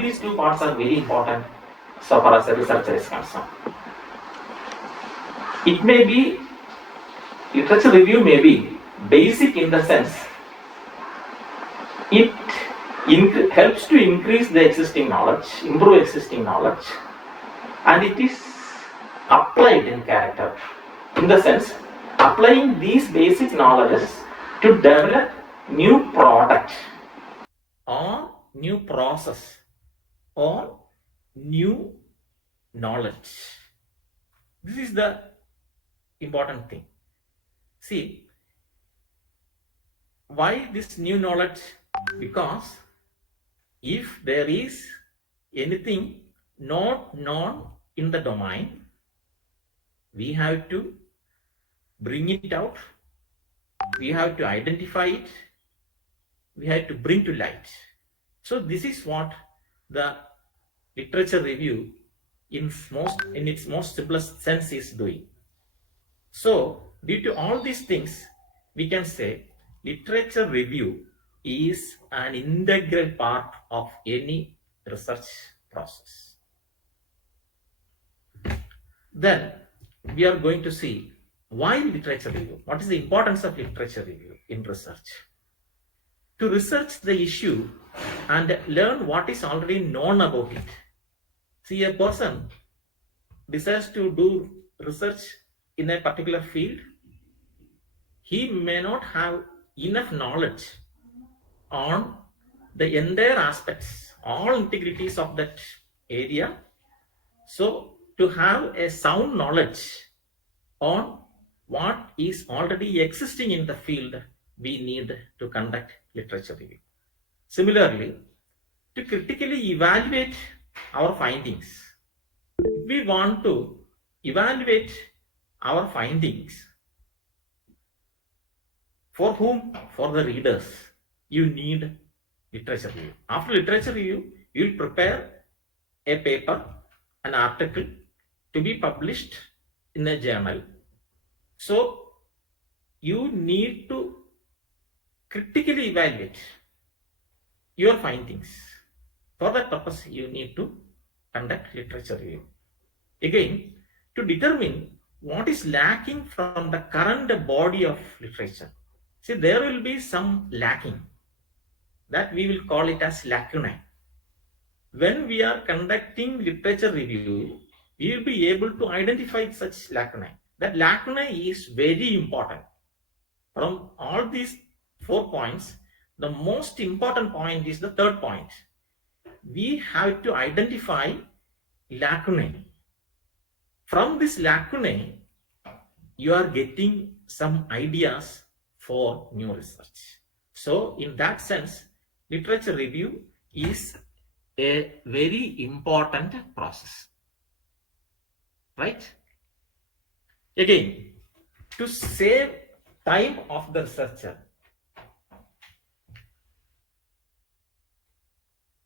these two parts are very important so far as a researcher is concerned. It may be, literature review may be basic in the sense it helps to increase the existing knowledge, improve existing knowledge, and it is applied in character. In the sense, applying these basic knowledges to develop new product or new process or new knowledge. This is the important thing. See, why this new knowledge? Because if there is anything not known in the domain, we have to bring it out, we have to identify it, we have to bring to light. So this is what the literature review in its most simplest sense is doing. So due to all these things, we can say literature review is an integral part of any research process. Then we are going to see why literature review. What is the importance of literature review in research? To research the issue and learn what is already known about it. See, a person decides to do research in a particular field. He may not have enough knowledge on the entire aspects, all integrities of that area. So to have a sound knowledge on what is already existing in the field, we need to conduct literature review. Similarly, to critically evaluate our findings, if we want to evaluate our findings, for whom? For the readers. You need literature review. After literature review, you will prepare a paper, an article to be published in a journal. So you need to critically evaluate your findings. For that purpose, you need to conduct literature review. Again, to determine what is lacking from the current body of literature. See, there will be some lacking. That we will call it as lacunae. When we are conducting literature review, we will be able to identify such lacunae. That lacunae is very important. From all these 4 points, the most important point is the third point. We have to identify lacunae. From this lacunae, you are getting some ideas for new research. So in that sense, literature review is a very important process, right? Again, to save time of the researcher,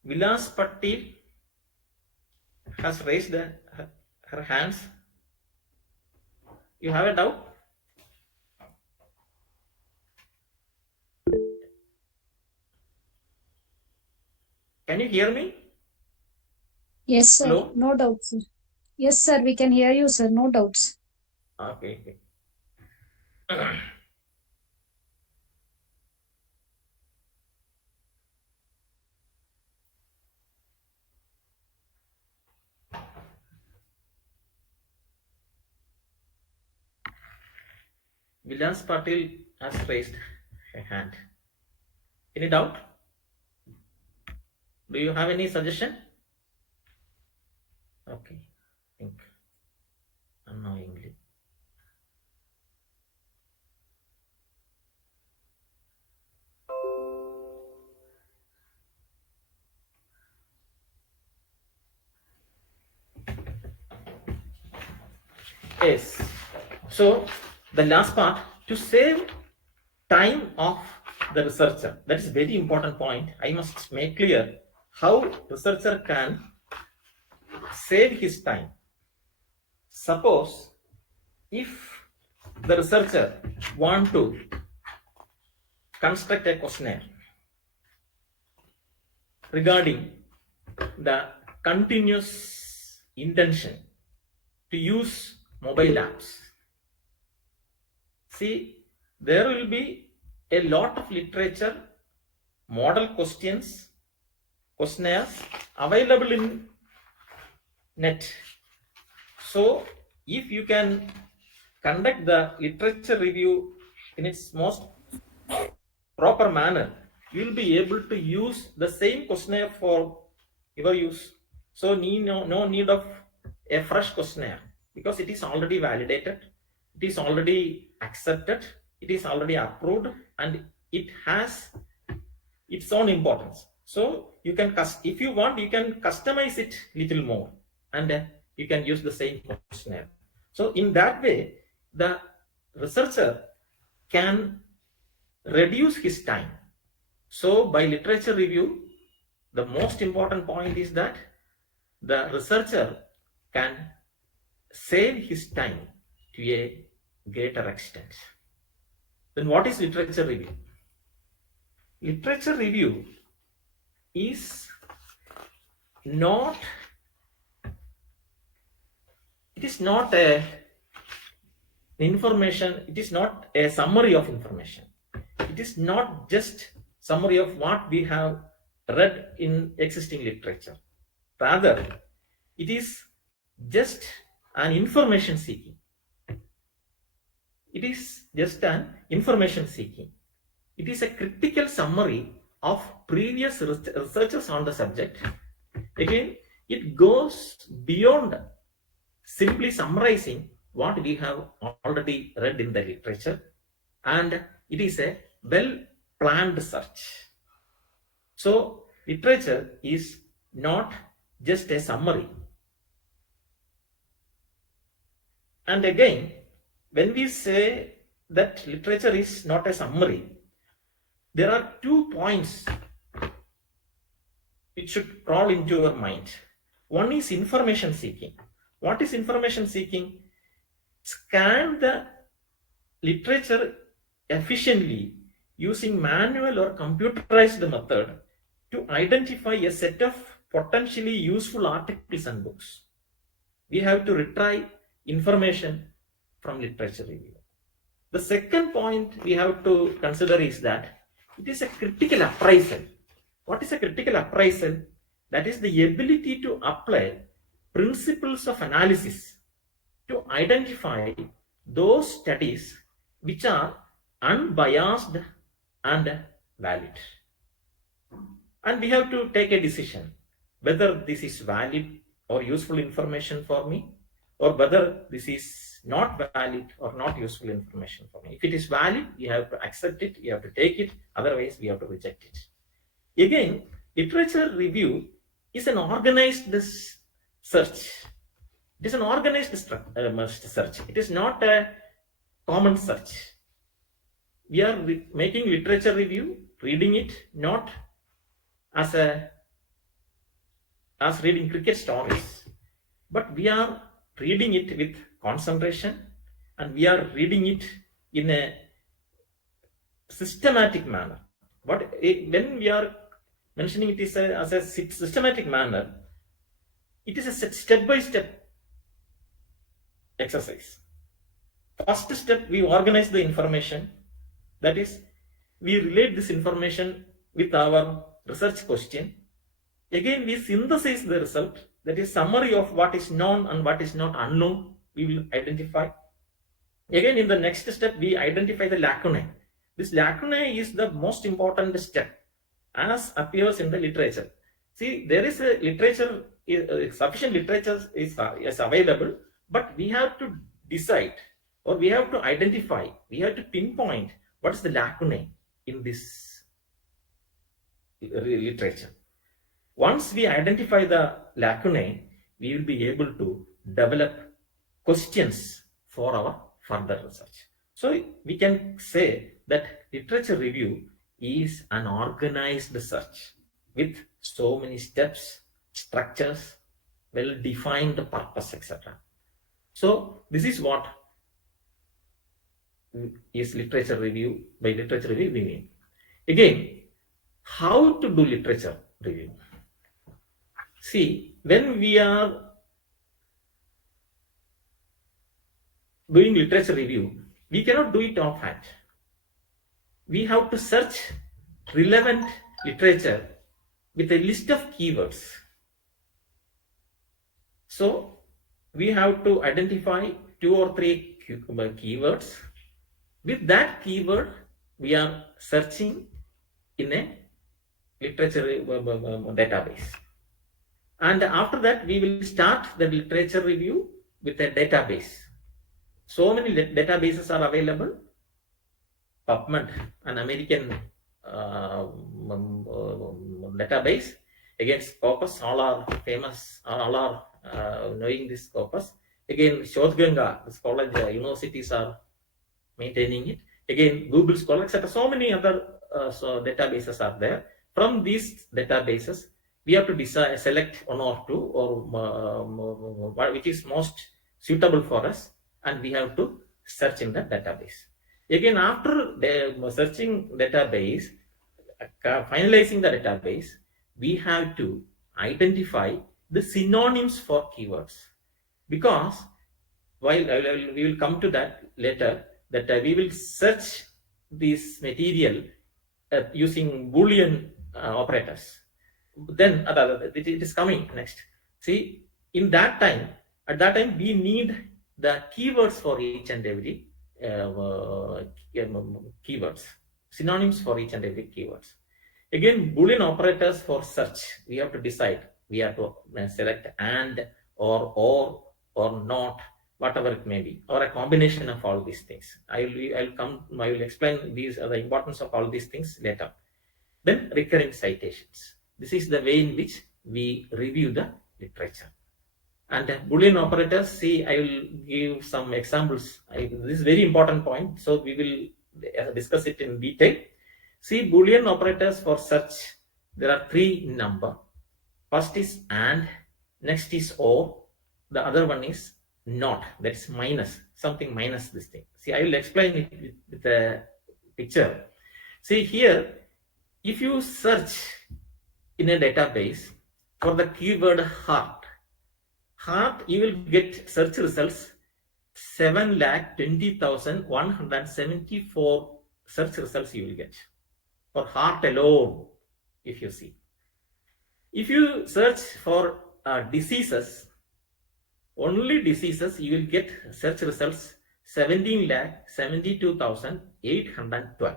Vilas Patil has raised her hands. You have a doubt? Can you hear me? Yes, sir. Hello? No doubts, sir. Yes, sir. We can hear you, sir. No doubts. Okay. Vilas Patil has raised a hand. Any doubt? Do you have any suggestion? Okay, I think unknowingly. Yes. So the last part, to save time of the researcher. That is very important point. I must make clear how researcher can save his time. Suppose if the researcher want to construct a questionnaire regarding the continuous intention to use mobile apps. See, there will be a lot of literature, model questions, questionnaires available in net. So if you can conduct the literature review in its most proper manner, you will be able to use the same questionnaire for your use. So no need of a fresh questionnaire, because it is already validated, it is already accepted, it is already approved, and it has its own importance. So you can if you want, you can customize it little more, and you can use the same questionnaire. So in that way, the researcher can reduce his time. So by literature review, the most important point is that the researcher can save his time to a greater extent. Then what is literature review? Literature review is not a information, it is not a summary of information, it is not just summary of what we have read in existing literature. Rather, it is just an information seeking. It is just an information seeking. It is a critical summary of previous researchers on the subject. Again, it goes beyond simply summarizing what we have already read in the literature, and it is a well-planned search. So literature is not just a summary. And again, when we say that literature is not a summary, there are 2 points which should crawl into your mind. One is information seeking. What is information seeking? Scan the literature efficiently using manual or computerized method to identify a set of potentially useful articles and books. We have to retrieve information from literature review. The second point we have to consider is that it is a critical appraisal. What is a critical appraisal? That is the ability to apply principles of analysis to identify those studies which are unbiased and valid. And we have to take a decision whether this is valid or useful information for me, or whether this is not valid or not useful information for me. If it is valid, we have to accept it, we have to take it, otherwise we have to reject it. Again, literature review is an organized search. It is an organized search. It is not a common search. We are making literature review, reading it not as reading cricket stories, but we are reading it with concentration, and we are reading it in a systematic manner. When we are mentioning it as a systematic manner, it is a step-by-step exercise. First step, we organize the information. That is, we relate this information with our research question. Again, we synthesize the result. That is, summary of what is known and what is not unknown, we will identify. Again, in the next step, we identify the lacunae. This lacunae is the most important step as appears in the literature. See, there is a literature, sufficient literature is available, but we have to decide, or we have to identify, we have to pinpoint what is the lacunae in this literature. Once we identify the lacunae, we will be able to develop questions for our further research. So we can say that literature review is an organized search with so many steps, structures, well-defined purpose, etc. So this is what is literature review. By literature review, we mean. Again, how to do literature review? See, when we are doing literature review, we cannot do it offhand. We have to search relevant literature with a list of keywords. So we have to identify 2 or 3 keywords. With that keyword, we are searching in a literature database. And after that, we will start the literature review with a database. So many databases are available. PubMed, an American database. Again, Scopus, all are famous, all are knowing this Scopus. Again, Shodhganga, this college, universities are maintaining it. Again, Google Scholar, etc. So many other databases are there. From these databases, we have to decide, select 1 or 2, or which is most suitable for us, and we have to search in the database. Again, after searching database, finalizing the database, we have to identify the synonyms for keywords, because while we will come to that later, that we will search this material using Boolean operators. Then it is coming next. See, at that time we need the keywords for each and every keywords, synonyms for each and every keywords. Again, Boolean operators for search, we have to decide. We have to select and, or not, whatever it may be, or a combination of all these things. I will explain these the importance of all these things later. Then recurring citations. This is the way in which we review the literature. And Boolean operators, see, I will give some examples. This is very important point, so we will discuss it in detail. See, Boolean operators for search, there are 3 in number. First is and, next is or, the other one is not, that is minus, something minus this thing. See, I will explain it with a picture. See here, if you search in a database for the keyword heart, you will get search results 7,20,174 search results you will get for heart alone. If you see, if you search for diseases, only diseases, you will get search results 17,72,812.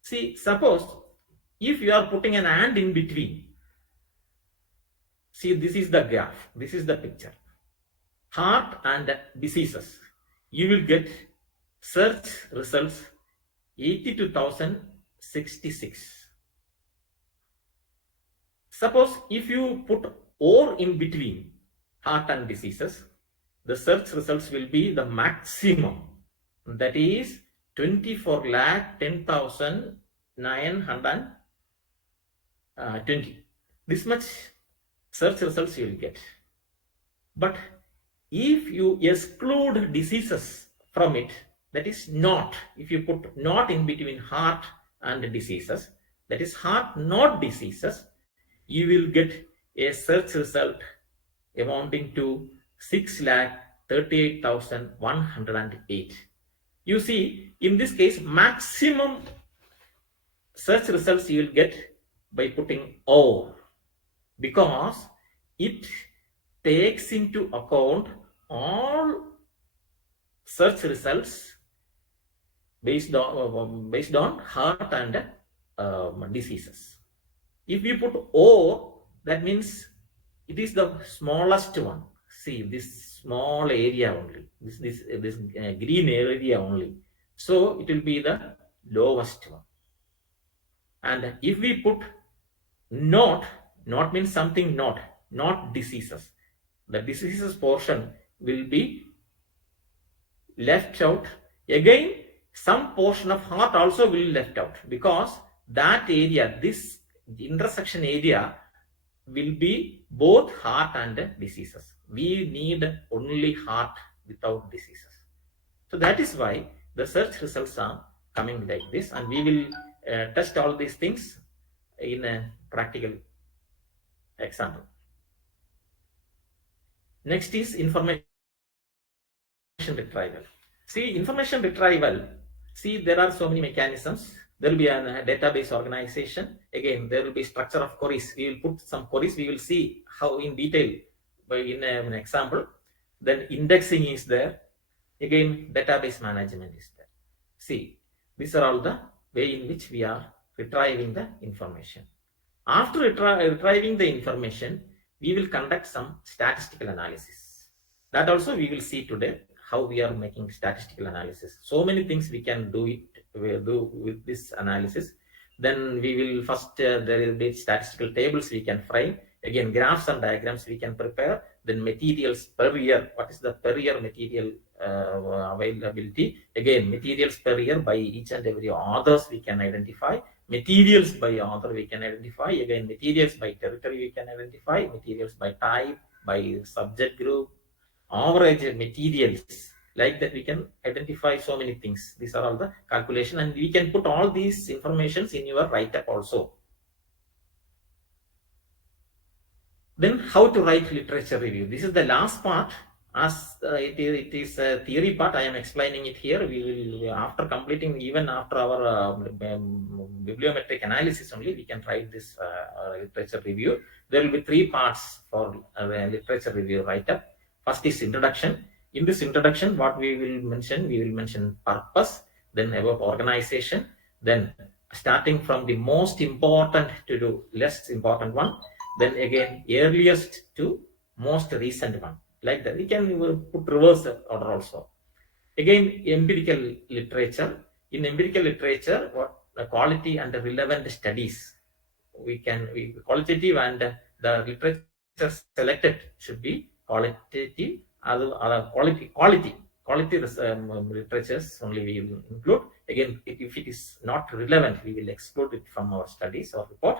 See, suppose if you are putting an and in between, see, this is the graph, this is the picture, heart and diseases, you will get search results 82,066. Suppose if you put or in between heart and diseases, the search results will be the maximum, that is 24,10,920. This much search results you will get. But if you exclude diseases from it, that is not, if you put not in between heart and diseases, that is heart not diseases, you will get a search result amounting to 6,38,108. You see, in this case, maximum search results you will get by putting or, because it takes into account all search results based on heart and diseases. If you put or, that means it is the smallest one. See, this small area only, this green area only. So it will be the lowest one. And if we put not means something not diseases. The diseases portion will be left out. Again, some portion of heart also will left out, because that area, this intersection area, will be both heart and diseases. We need only heart without diseases. So that is why the search results are coming like this, and we will test all these things in a practical example. Next is information retrieval. See, information retrieval, see, there are so many mechanisms. There will be a database organization. Again, there will be structure of queries. We will put some queries. We will see how in detail by in an example. Then indexing is there. Again, database management is there. See, these are all the way in which we are retrieving the information. After retrieving the information, we will conduct some statistical analysis. That also we will see today, how we are making statistical analysis. So many things we can do with this analysis. Then we will first, there will be statistical tables we can frame. Again, graphs and diagrams we can prepare. Then materials per year. What is the per year material availability? Again, materials per year by each and every authors we can identify. Materials by author we can identify. Again, materials by territory we can identify. Materials by type, by subject group, average materials. Like that we can identify so many things. These are all the calculation, and we can put all these informations in your write-up also. Then how to write literature review. This is the last part. As it is a theory part, I am explaining it here. We will, after completing, even after our bibliometric analysis only, we can write this literature review. There will be 3 parts for literature review write-up. First is introduction. In this introduction, what we will mention purpose, then about organization, then starting from the most important to the less important one, then again earliest to most recent one. Like that, we can put reverse order also. Again, empirical literature. In empirical literature, what the quality and the relevant studies qualitative, and the literature selected should be qualitative. Quality literatures only we will include. Again, if it is not relevant, we will exclude it from our studies or report.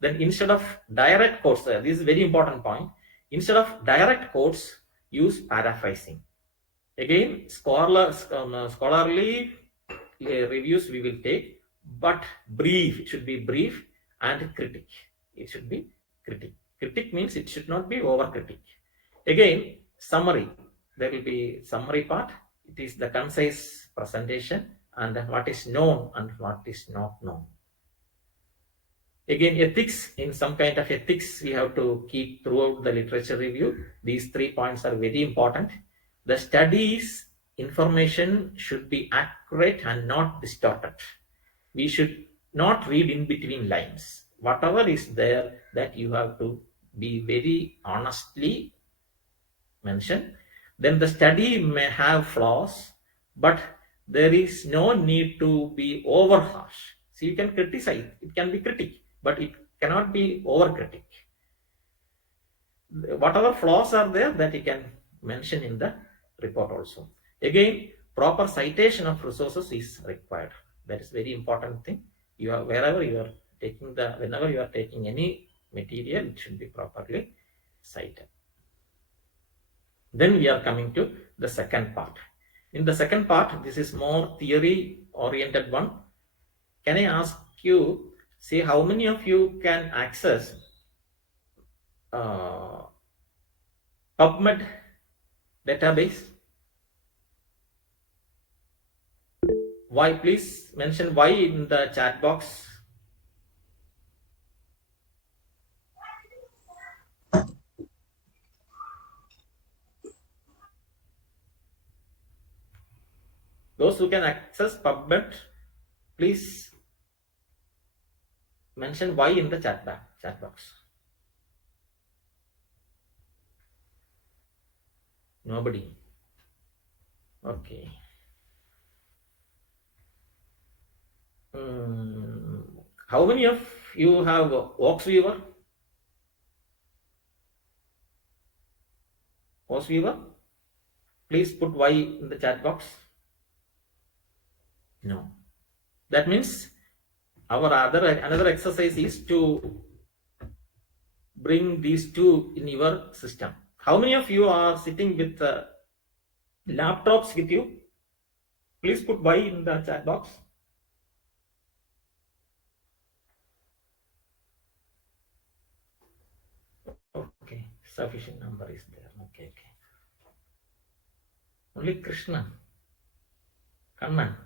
Then instead of direct quotes, this is very important point. Instead of direct quotes, use paraphrasing. Again, scholarly reviews we will take, but brief. It should be brief, and critic. It should be critic. Critic means it should not be over critic. Again, summary. There will be summary part. It is the concise presentation and what is known and what is not known. Again, ethics. In some kind of ethics we have to keep throughout the literature review. These 3 points are very important. The studies information should be accurate and not distorted. We should not read in between lines. Whatever is there, that you have to be very honestly mention. Then the study may have flaws, but there is no need to be over harsh. So you can criticize, it can be critic, but it cannot be over critic. Whatever flaws are there, that you can mention in the report also. Again, proper citation of resources is required. That is very important thing. You are, whenever you are taking any material, it should be properly cited. Then we are coming to the second part. In the second part, this is more theory oriented one. Can I ask you, see how many of you can access PubMed database? Why? Please mention why in the chat box. Those who can access PubMed, please mention why in the chat box. Nobody. Okay. How many of you have Oxweaver? Oxweaver? Please put Y in the chat box. No. That means our another exercise is to bring these two in your system. How many of you are sitting with laptops with you? Please put Y in the chat box. Sufficient number is there. Okay. Only Krishna. Kannan.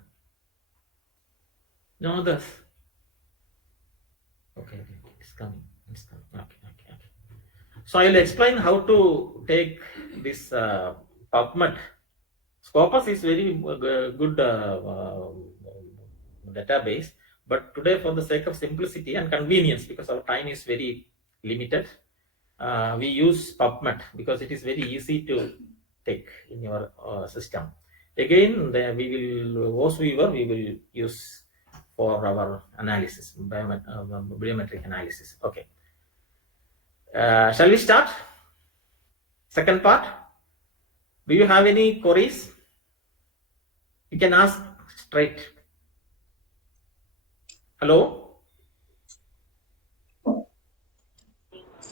No others. Okay. It's coming. Okay. So I will explain how to take this PubMed. Scopus is very good database, but today, for the sake of simplicity and convenience, because our time is very limited, we use PubMed because it is very easy to take in your system. Again, we will Weaver we will use for our analysis, bibliometric analysis. Okay. Shall we start? Second part. Do you have any queries? You can ask straight. Hello?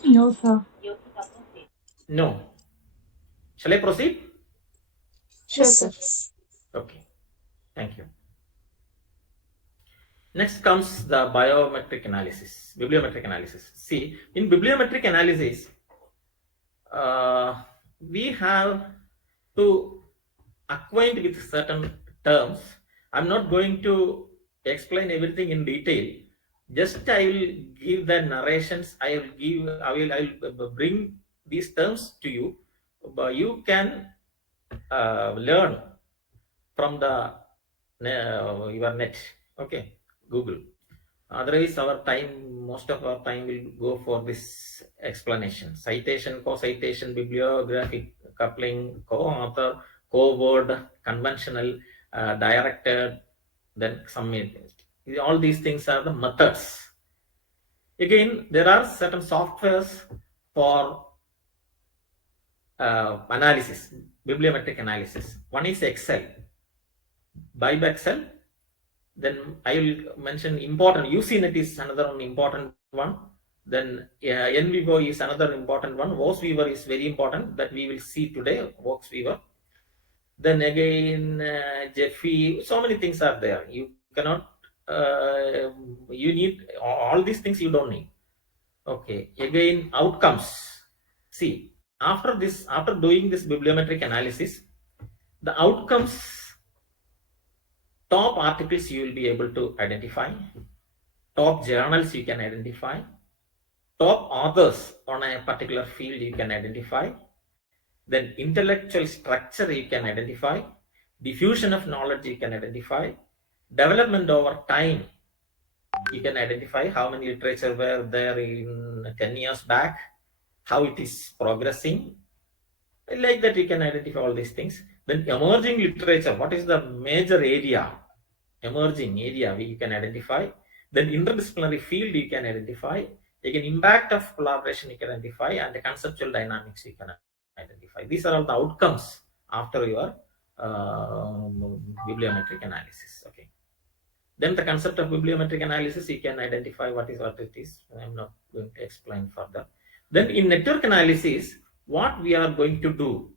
No, sir. No. Shall I proceed? Yes, sir. Okay. Thank you. Next comes the bibliometric analysis. See, in bibliometric analysis, we have to acquaint with certain terms. I'm not going to explain everything in detail. Just I will give the narrations. I will bring these terms to you. But you can learn from the your net. Okay, Google. Otherwise, most of our time will go for this explanation. Citation, co-citation, bibliographic coupling, co-author, co-word, conventional, directed, then submitted. All these things are the methods. Again, there are certain softwares for analysis, bibliometric analysis. One is Excel, BibExcel. Then I will mention important. UCNet is another one important one. Then NVivo is another important one. Weaver is very important that we will see today. Weaver. Then again, Jeffy. So many things are there. You cannot. You need all these things. You don't need. Okay. Again, outcomes. See, after doing this bibliometric analysis, the outcomes. Top articles you will be able to identify, top journals you can identify, top authors on a particular field you can identify, then intellectual structure you can identify, diffusion of knowledge you can identify, development over time you can identify, how many literature were there in 10 years back, how it is progressing. Like that you can identify all these things. Then emerging literature, what is the major area, emerging area you can identify. Then interdisciplinary field you can identify. Again, impact of collaboration you can identify, and the conceptual dynamics you can identify. These are all the outcomes after your bibliometric analysis. Okay. Then the concept of bibliometric analysis, you can identify what it is. I'm not going to explain further. Then in network analysis, what we are going to do,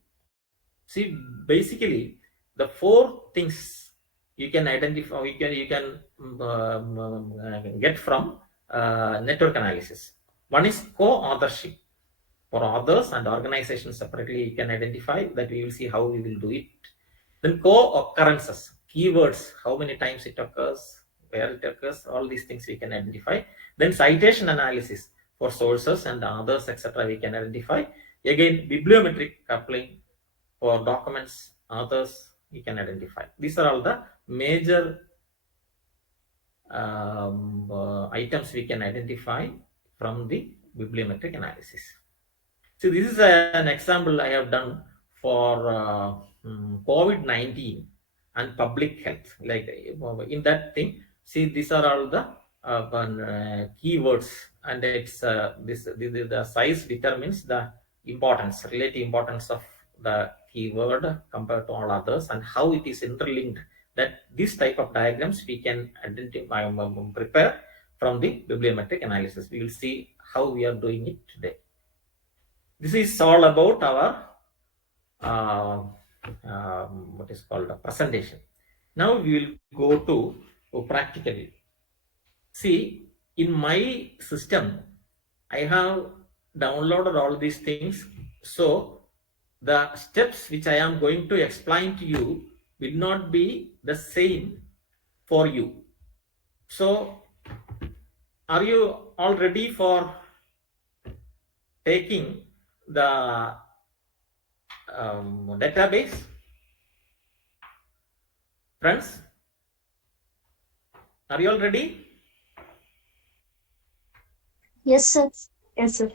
see, basically the four things you can identify, you can get from network analysis. One is co-authorship. For authors and organizations separately, you can identify that. We will see how we will do it. Then co-occurrences, keywords, how many times it occurs, where it occurs, all these things we can identify. Then citation analysis, for sources and others, etc., we can identify. Again, bibliometric coupling, for documents, authors, we can identify. These are all the major items we can identify from the bibliometric analysis. So this is an example I have done for COVID-19 and public health. Like in that thing, see, these are all the keywords, and it's the size determines the importance, relative importance of the keyword compared to all others, and how it is interlinked. That this type of diagrams we can identify, prepare from the bibliometric analysis. We will see how we are doing it today. This is all about our what is called a presentation. Now we will go to practically. See, in my system, I have downloaded all these things. So the steps which I am going to explain to you will not be the same for you. So are you all ready for taking the database? Friends, are you all ready? Yes, sir. Yes, sir.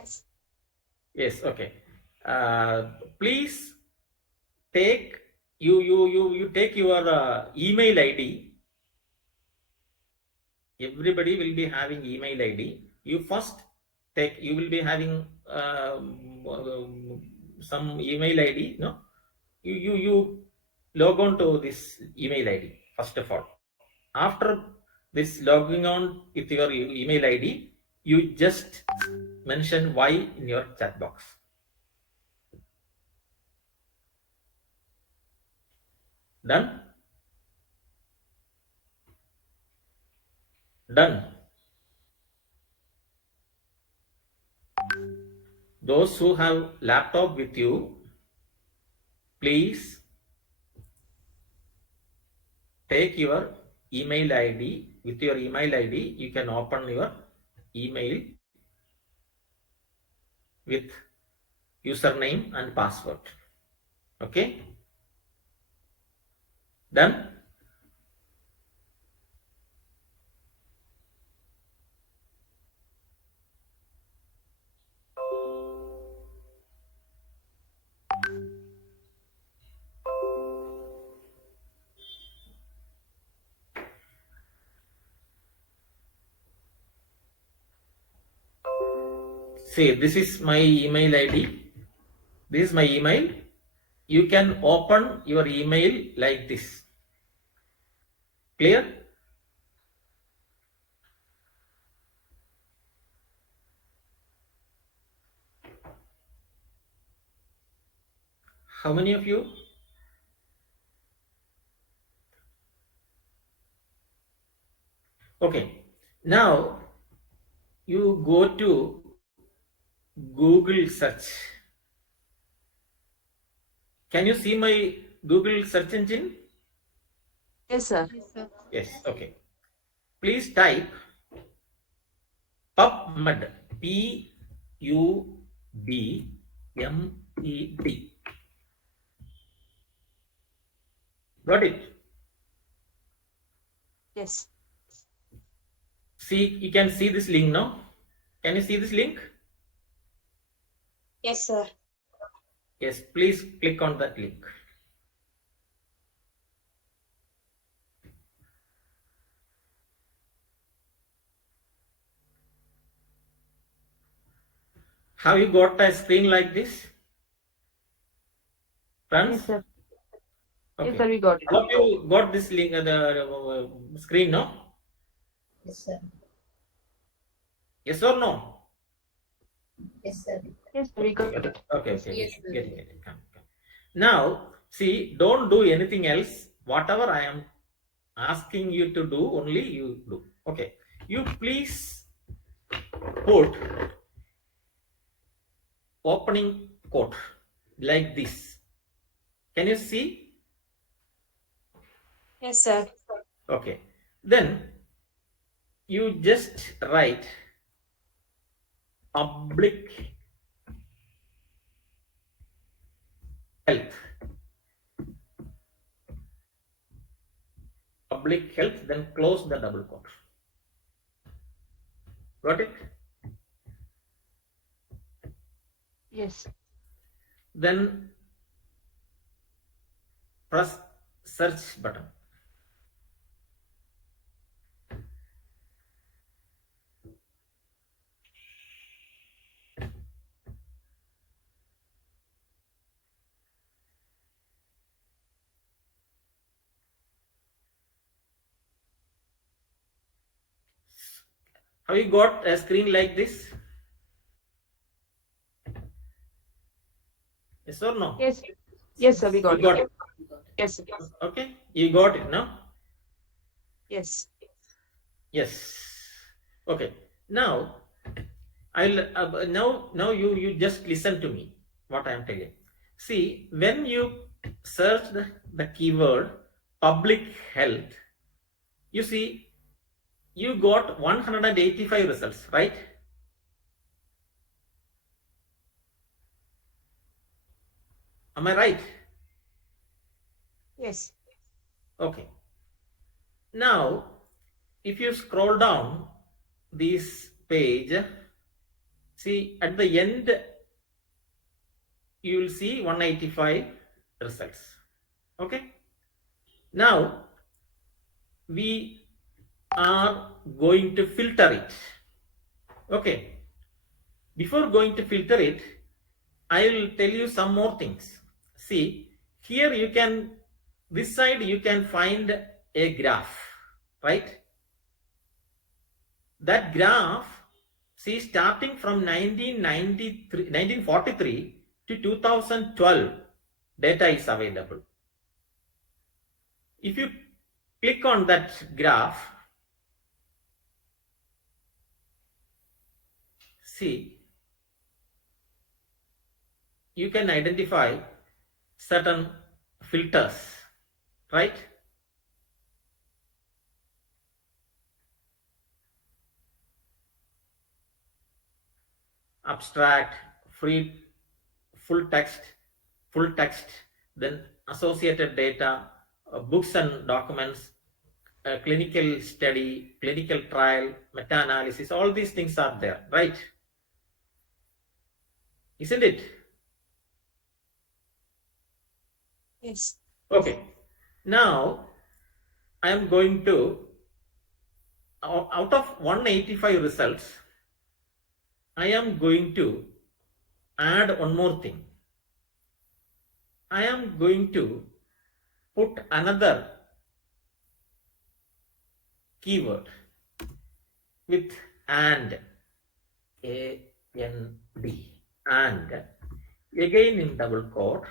Yes, okay. Please take you take your email ID. Everybody will be having email ID. You first take. You will be having some email ID. No, you log on to this email ID first of all. After this logging on with your email ID, you just mention Y in your chat box. Done? Done. Those who have laptop with you, please take your email ID. With your email ID, you can open your email with username and password. Okay? Done? See, this is my email ID. This is my email. You can open your email like this. Clear? How many of you? Okay. Now you go to Google search. Can you see my Google search engine? Yes, sir. Yes. Okay. Please type PubMed. PUBMED. Got it? Yes. See, you can see this link now. Can you see this link? Yes, sir. Yes, please click on that link. Have you got a screen like this? Friends? Yes, sir. Okay. Yes, sir, we got it. All of you got this link at the screen, no? Yes, sir. Yes or no? Yes, sir. Yes, sir, we got it. Okay. Yes, sir. Get it. Come. Now, see, don't do anything else. Whatever I am asking you to do, only you do. Okay. You please put opening quote like this. Can you see? Yes, sir. Okay. Then you just write public health. Public health, then close the double quote. Got it? Yes. Then press search button. Have you got a screen like this? Yes or no? Yes. Yes, sir, we got You got it. it. Yes, sir. Okay, you got it now? Yes. Yes. Okay. Now I'll now you just listen to me what I am telling. See, when you search the keyword public health, you see you got 185 results, right? Am I right? Yes. Okay. Now, if you scroll down this page, see at the end you will see 185 results. Okay. Now we are going to filter it. Okay. Before going to filter it, I will tell you some more things. See, here you can, this side you can find a graph, right? That graph, see, starting from 1943 to 2012, data is available. If you click on that graph, see, you can identify certain filters, right? Abstract, free, full text, then associated data, books and documents, clinical study, clinical trial, meta-analysis, all these things are there, right? Isn't it? Yes. Okay. Now, I am going to, out of 185 results, I am going to add one more thing. I am going to put another keyword with and, A-N-D, and again in double quote,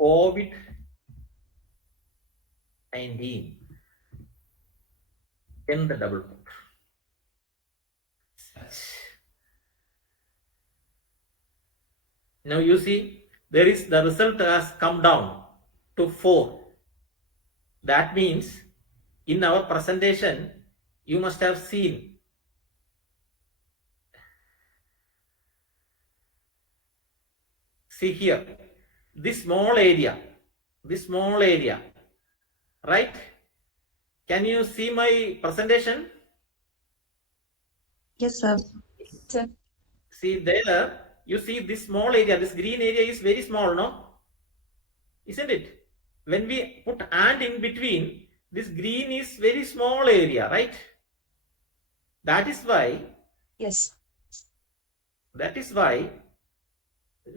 COVID-19 in the double quote. Now you see, there is the result has come down to 4. That means in our presentation, you must have seen see here, this small area, right? Can you see my presentation? Yes, sir. Sir. See there, you see this small area, this green area is very small, no? Isn't it? When we put and in between, this green is very small area, right? That is why Yes.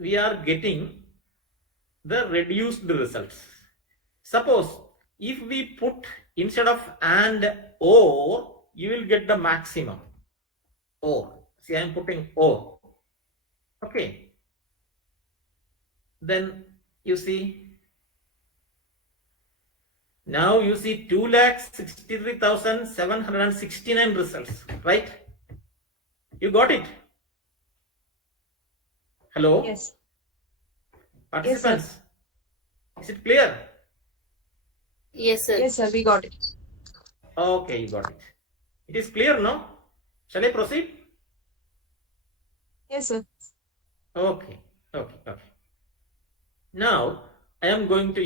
we are getting the reduced results. Suppose if we put instead of and or, you will get the maximum. Or, see, I am putting or. Okay. Then you see, now you see 2,63,769 results, right? You got it? Hello? Yes. Participants, is it clear? Yes, sir. Yes, sir. We got it. Okay, you got it. It is clear, no? Shall I proceed? Yes, sir. Okay. Now, I am going to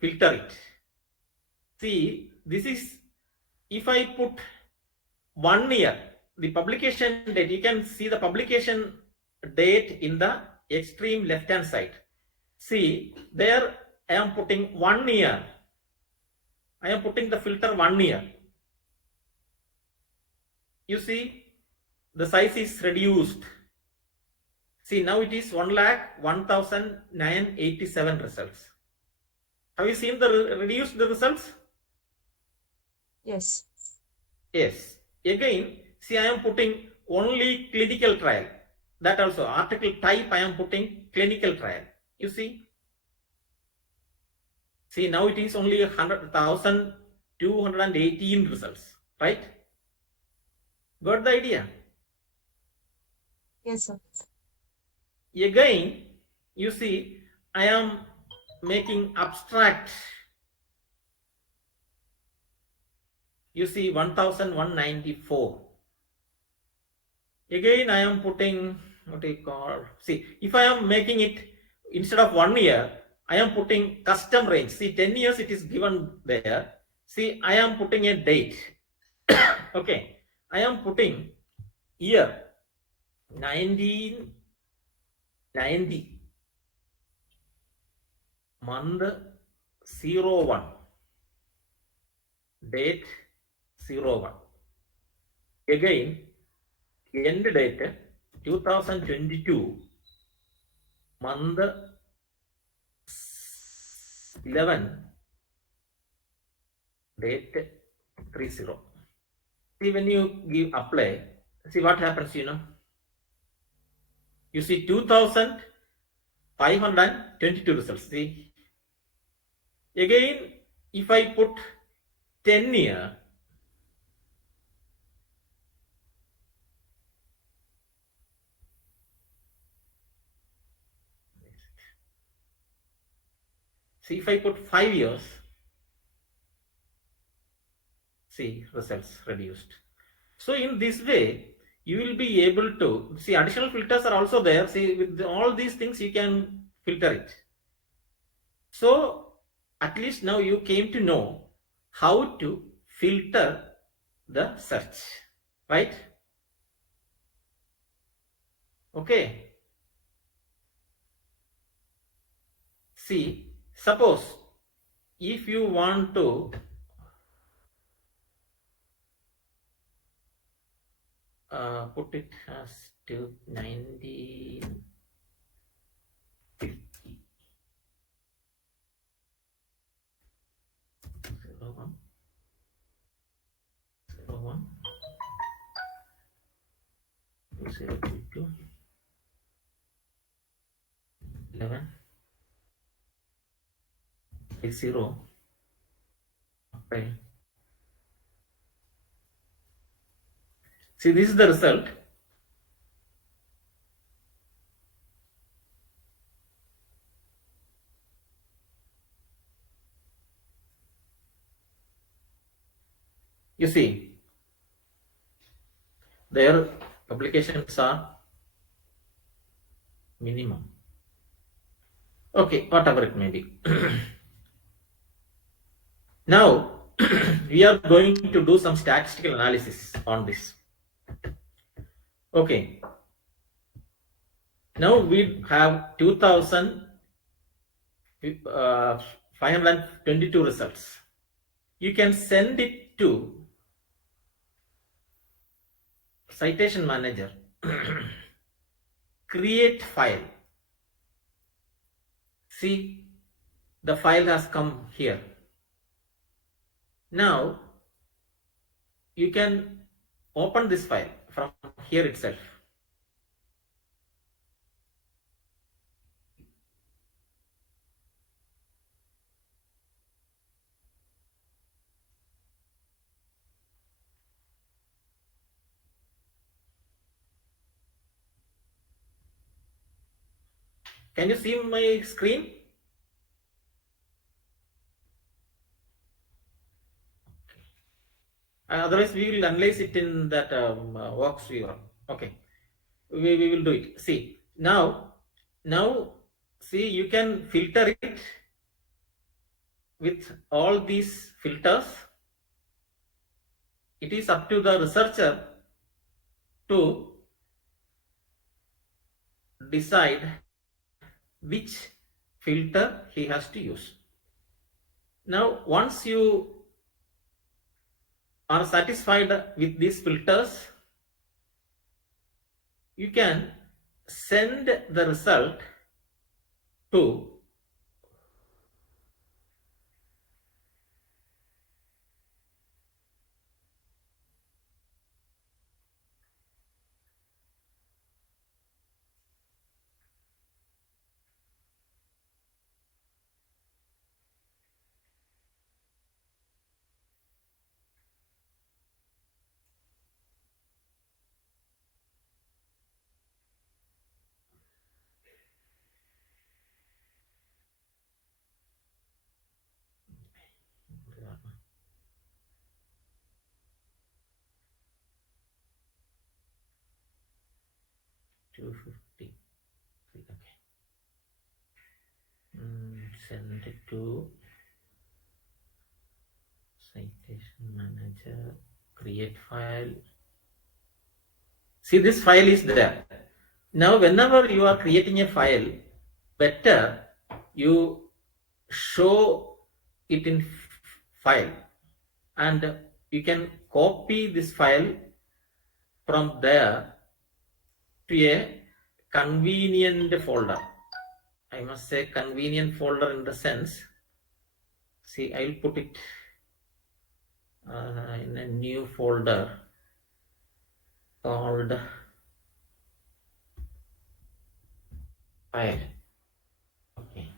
filter it. See, this is, if I put 1 year, the publication date, you can see the publication date in the extreme left hand side. See, there I am putting 1 year. I am putting the filter 1 year. You see, the size is reduced. See, now it is 1,01,987 results. Have you seen the reduced results? Yes. Yes. Again, see, I am putting only clinical trial. That also, article type, I am putting clinical trial. You see? See, now it is only 100,218 results, right? Got the idea? Yes, sir. Again, you see, I am making abstract. You see, 1194. Again, I am putting what do you call? See, if I am making it instead of 1 year, I am putting custom range. See, 10 years it is given there. See, I am putting a date. Okay, I am putting year 1990, month 01, date 01. Again, end date 2022, month 11, date 30. See, when you give apply, see what happens, you see 2522 results. See, again, if I put 10 year, see, if I put 5 years, see, results reduced. So in this way, you will be able to see additional filters are also there. See, with all these things, you can filter it. So at least now you came to know how to filter the search, right? Okay. See, suppose if you want to put it as to 1950. 01, 01, 2022, 11, 0, okay. See, this is the result. You see, their publications are minimum. Okay, whatever it may be. Now, we are going to do some statistical analysis on this. Okay. Now we have 2,522 results. You can send it to citation manager. Create file. See, the file has come here. Now you can open this file from here itself. Can you see my screen? Otherwise, we will analyze it in that works viewer. Okay, we will do it. See, now, see, you can filter it with all these filters. It is up to the researcher to decide which filter he has to use. Now, once you are satisfied with these filters, you can send the result to 250. Okay. Send it to citation manager, create file. See, this file is there. Now, whenever you are creating a file, better you show it in file, and you can copy this file from there to a convenient folder. I must say convenient folder in the sense, see, I will put it in a new folder called file. Okay.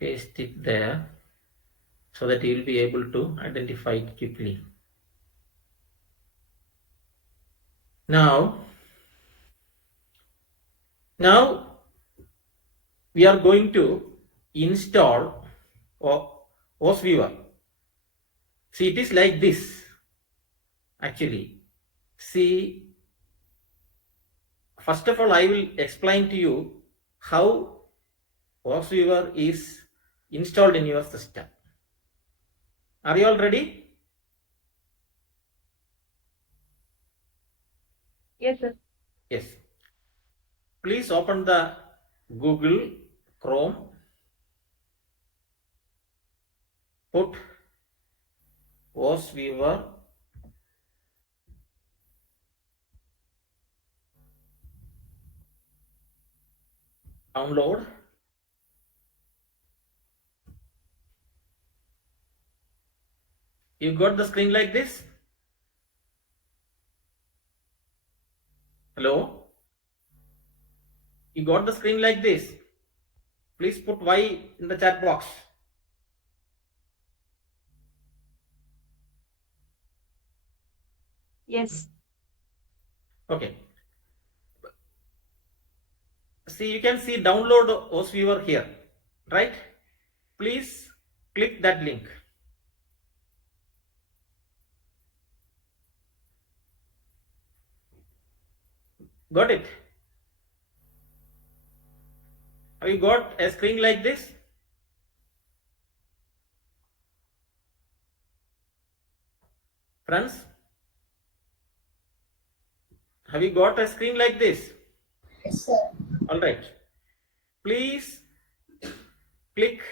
Paste it there so that you will be able to identify it quickly. Now we are going to install OS Viewer. See, it is like this actually. See, first of all, I will explain to you how OS Viewer is installed in your system. Are you all ready? Yes, sir. Yes. Please open the Google Chrome. Put OS Viewer. Download. You got the screen like this? Hello? You got the screen like this? Please put Y in the chat box. Yes. Okay. See, you can see download OS Viewer here, right? Please click that link. Got it? Have you got a screen like this? Friends, have you got a screen like this? Yes, sir. All right. Please click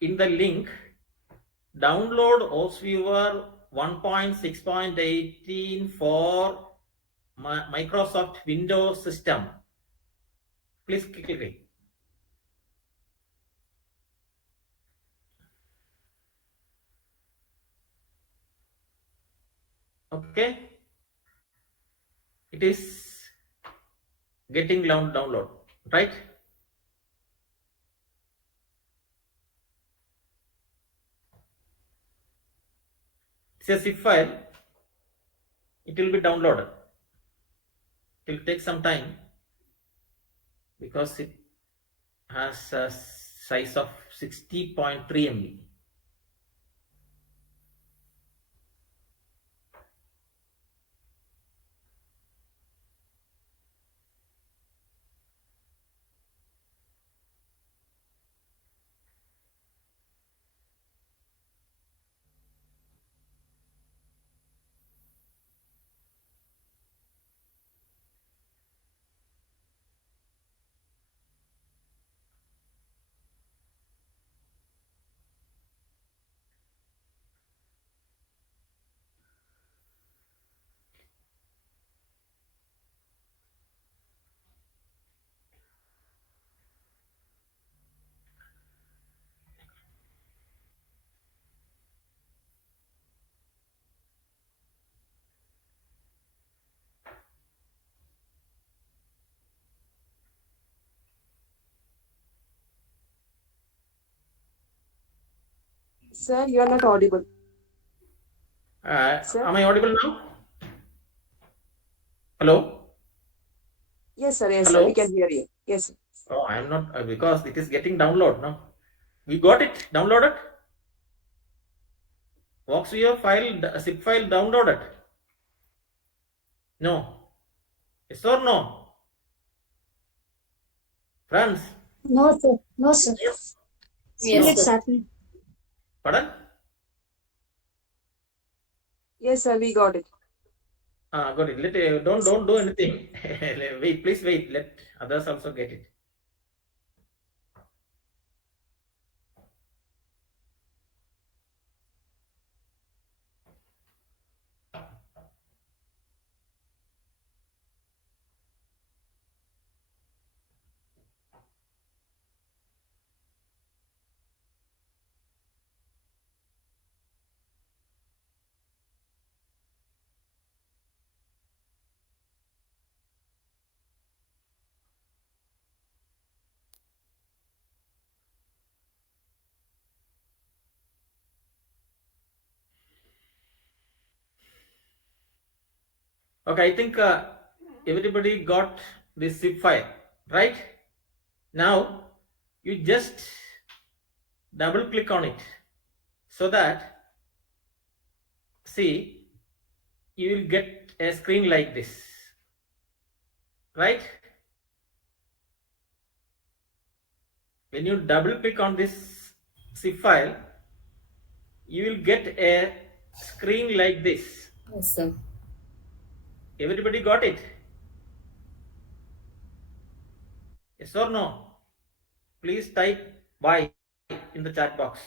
in the link, download OS Viewer 1.6.18 for Microsoft Windows system. Please click it. Okay. It is getting download, right? It's a zip file. It will be downloaded. It will take some time because it has a size of 60.3 MB. Sir, you are not audible. Sir? Am I audible now? Hello? Yes, sir. Yes, Hello? sir. We can hear you. Yes, sir. Oh, I am not because it is getting download now. We got it downloaded. Voxviewer file, zip file downloaded. No. Yes or no? Friends? No, sir. No, sir. Still Yes, it's sir. happening. Pardon? Yes, sir, we got it. Got it. Yes, sir. Don't do anything. Wait, please wait. Let others also get it. Okay, I think everybody got this zip file, right? Now you just double click on it so that, see, you will get a screen like this, right? When you double click on this zip file, you will get a screen like this. Yes, sir. Everybody got it? Yes or no? Please type Y in the chat box.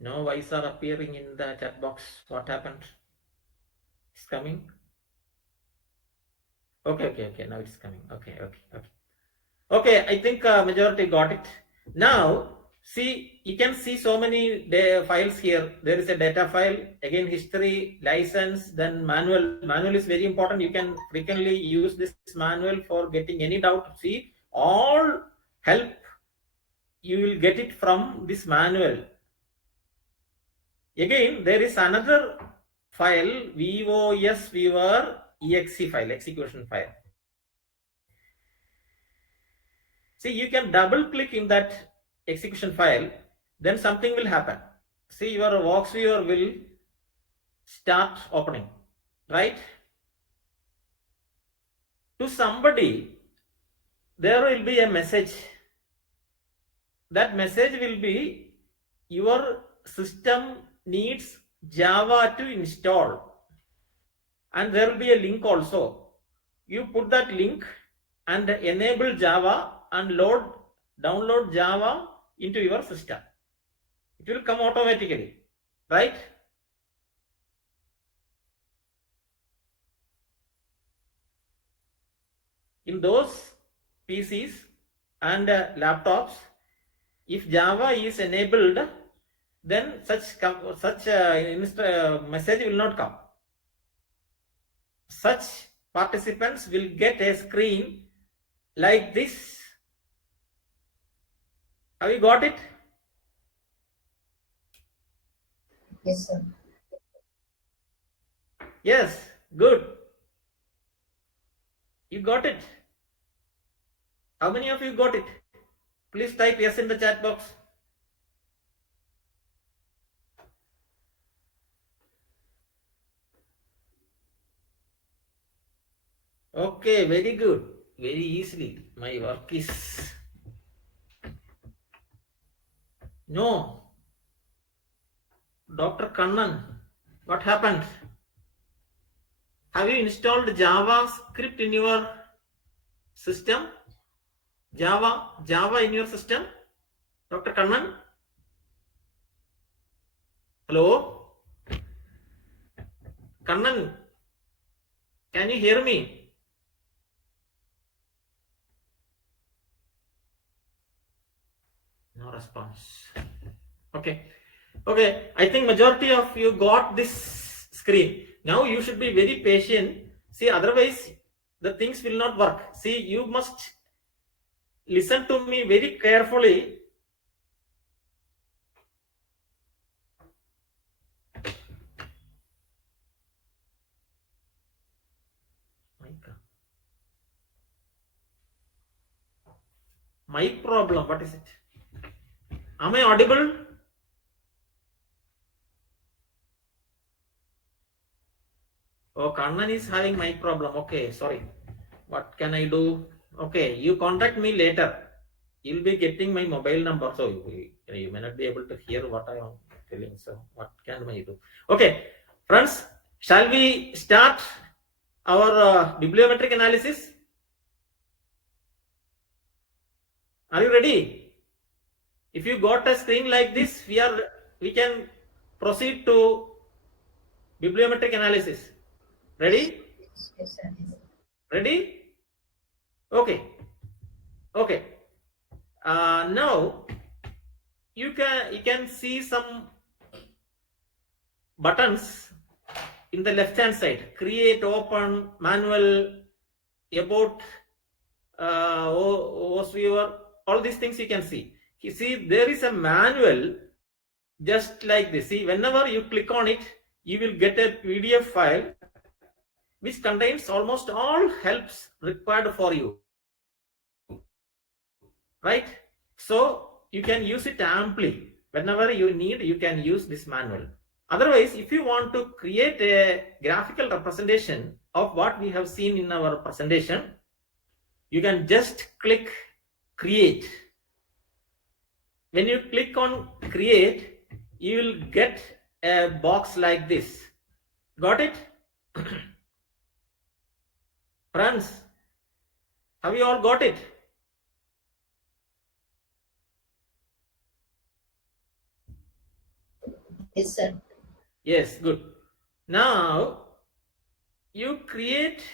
No Y's are appearing in the chat box. What happened? It's coming. Okay. Now it's coming. Okay. Okay, I think majority got it. Now, see, you can see so many files here. There is a data file, again history, license, then manual. Manual is very important. You can frequently use this manual for getting any doubt. See, all help you will get it from this manual. Again, there is another file, VOS viewer exe file, execution file. See, you can double click in that execution file, then something will happen. See, your Vox viewer will start opening, right? To somebody, there will be a message. That message will be, your system needs Java to install. And there will be a link also. You put that link and enable Java and download Java into your system. It will come automatically, right? In those PCs and laptops, if Java is enabled, then such message will not come. Such participants will get a screen like this. Have you got it? Yes, sir. Yes, good. You got it. How many of you got it? Please type yes in the chat box. Okay, very good. Very easily. My work is... No. Dr. Kannan, what happened? Have you installed JavaScript in your system? Java in your system? Dr. Kannan? Hello? Kannan, can you hear me? No response. Okay. I think majority of you got this screen. Now you should be very patient. See, otherwise the things will not work. See, you must listen to me very carefully. Mic problem. What is it? Am I audible? Oh, Kannan is having mic problem. Okay, sorry. What can I do? Okay, you contact me later. You'll be getting my mobile number, so you may not be able to hear what I am telling. So, what can I do? Okay, friends, shall we start our bibliometric analysis? Are you ready? If you got a screen like this, we can proceed to bibliometric analysis. Ready? Yes, sir. Ready? Okay. Okay. Now you can see some buttons in the left hand side: create, open, manual, about, OS viewer. All these things you can see. You see there is a manual just like this. See, whenever you click on it, you will get a PDF file which contains almost all helps required for you, right? So you can use it amply. Whenever you need, you can use this manual. Otherwise, if you want to create a graphical representation of what we have seen in our presentation, you can just click create. When you click on create, you will get a box like this. Got it? Friends, have you all got it? Yes, sir. Yes, good. Now you create.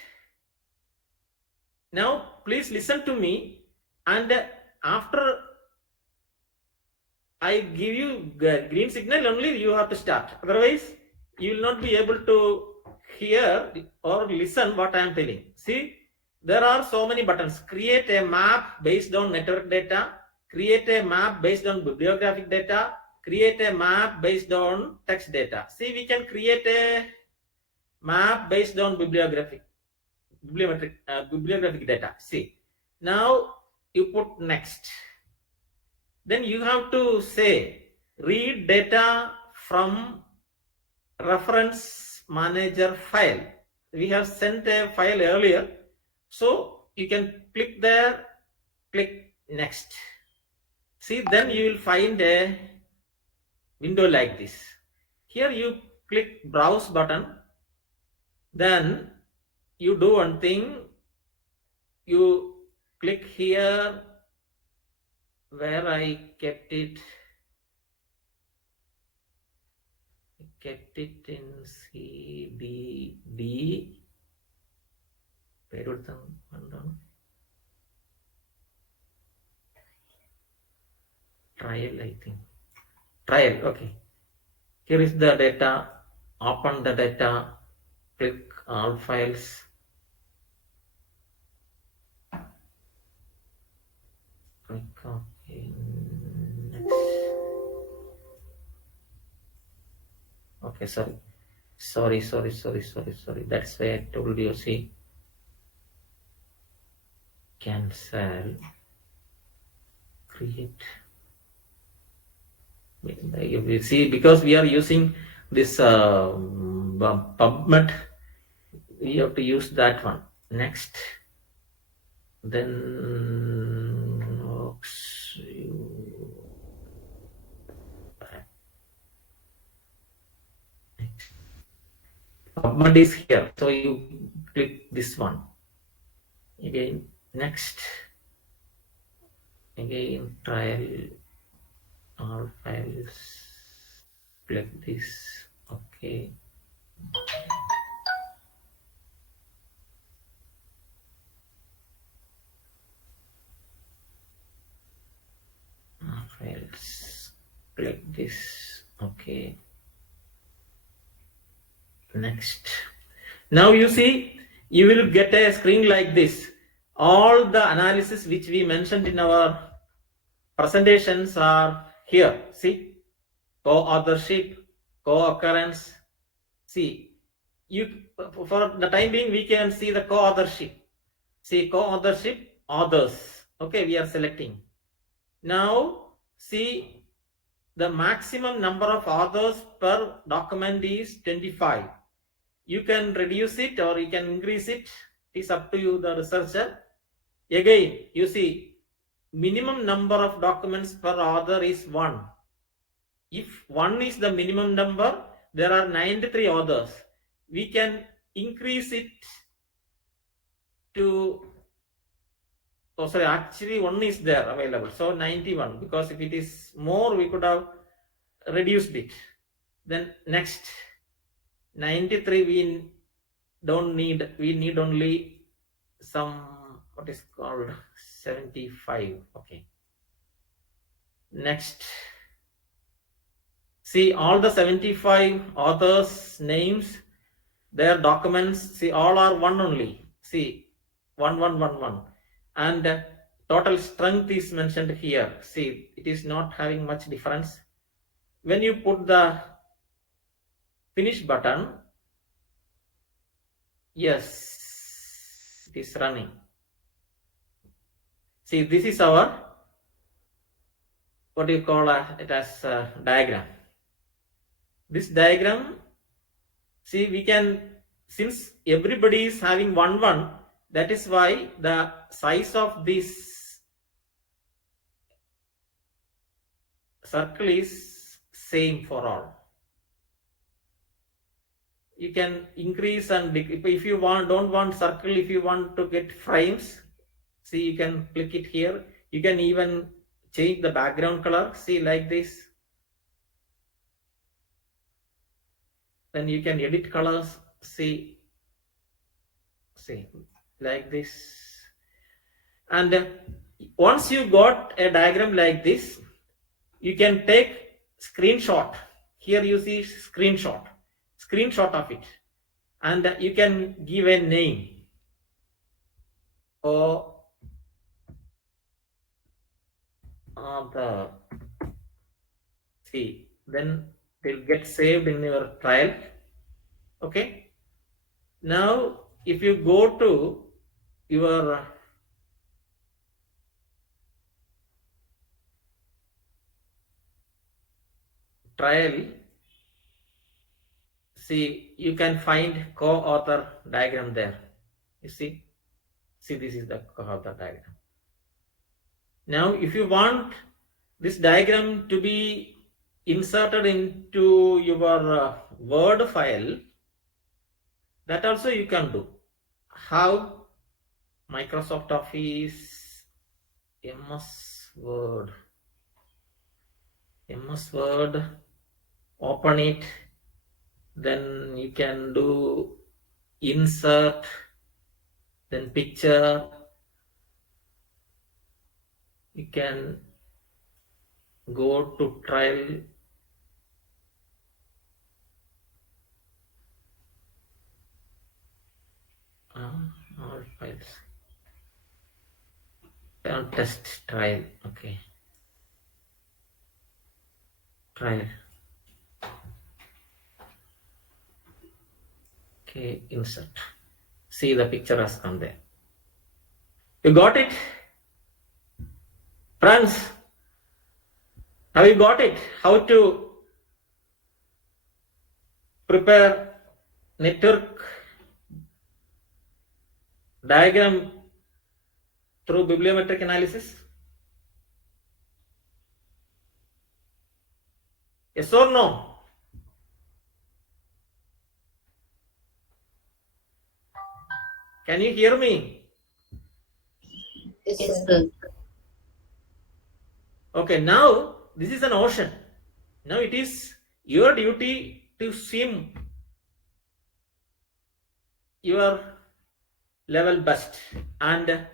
Now please listen to me, and after I give you green signal only, you have to start. Otherwise, you will not be able to hear or listen what I am telling. See, there are so many buttons. Create a map based on network data. Create a map based on bibliographic data. Create a map based on text data. See, we can create a map based on bibliometric data. See, now you put next. Then you have to say read data from reference manager file. We have sent a file earlier, so you can click there, click next. See, then you will find a window like this. Here you click browse button, then you do one thing, you click here where I kept it in CDD. Trial, I think. Trial, okay. Here is the data. Open the data. Click all files. Click OK. Next. Okay, sorry. That's why I told you. See, cancel. Create. You see, because we are using this PubMed, we have to use that one. Next, then PubMed is here, so you click this one again. Next, again trial all files, click this. Okay, files, click this. Okay, next. Now you see, you will get a screen like this. All the analysis which we mentioned in our presentations are here. See, co-authorship, co-occurrence. See, for the time being, we can see the co-authorship. See co-authorship, authors. Okay, we are selecting. Now see the maximum number of authors per document is 25. You can reduce it or you can increase it. It's up to you, the researcher. Again, you see minimum number of documents per author is 1. If 1 is the minimum number, there are 93 authors. We can increase it to, oh sorry, actually 1 is there available, so 91, because if it is more we could have reduced it. Then next 93 we don't need, we need only some, what is called 75. Okay, next see all the 75 authors names, their documents, see all are 1 only, see 1 1 1 1, and total strength is mentioned here. See, it is not having much difference. When you put the finish button, yes, it is running. See, this is our, what do you call it as a diagram. This diagram, see, we can, since everybody is having 1 1, that is why the size of this circle is same for all. You can increase and if you don't want circle, if you want to get frames, see, you can click it here. You can even change the background color, see, like this. Then you can edit colors, see like this. And once you got a diagram like this, you can take screenshot. Here you see screenshot of it, and you can give a name or the, see, then it will get saved in your trial. Okay, now if you go to your trial, see, you can find co-author diagram there. You see, this is the co-author diagram. Now if you want this diagram to be inserted into your Word file, that also you can do. How? Microsoft Office, MS Word, open it, then you can do insert, then picture, you can go to trial, all files, test trial. Okay, trial. Okay, insert. See, the picture has come there. You got it, friends? Have you got it? How to prepare network diagram through bibliometric analysis? Yes or no? Can you hear me? Yes, sir. Okay, now this is an ocean. Now it is your duty to swim your level best and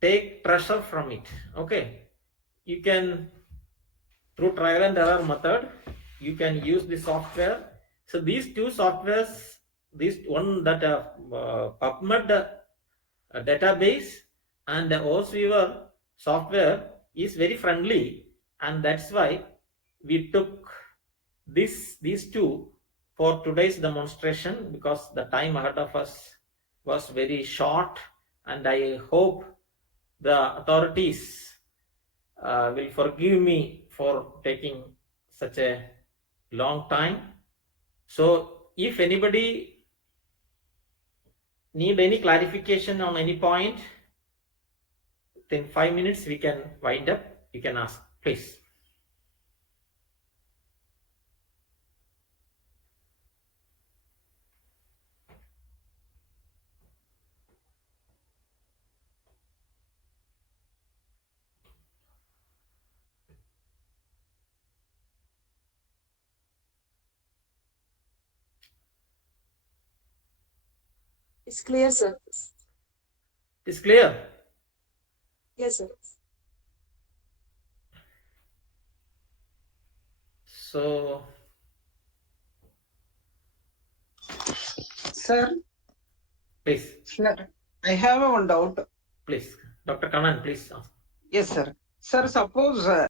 take treasure from it. Okay, you can, through trial and error method, you can use the software. So these two softwares, this one that PubMed database and also your software is very friendly, and that's why we took these two for today's demonstration because the time ahead of us was very short, and I hope the authorities will forgive me for taking such a long time. So if anybody need any clarification on any point, then 5 minutes we can wind up. You can ask, please. It's clear, sir. It's clear. Yes, sir. So, Sir, please, sir, I have one doubt. please. Dr. Kanan, please ask. Yes, sir. Sir, suppose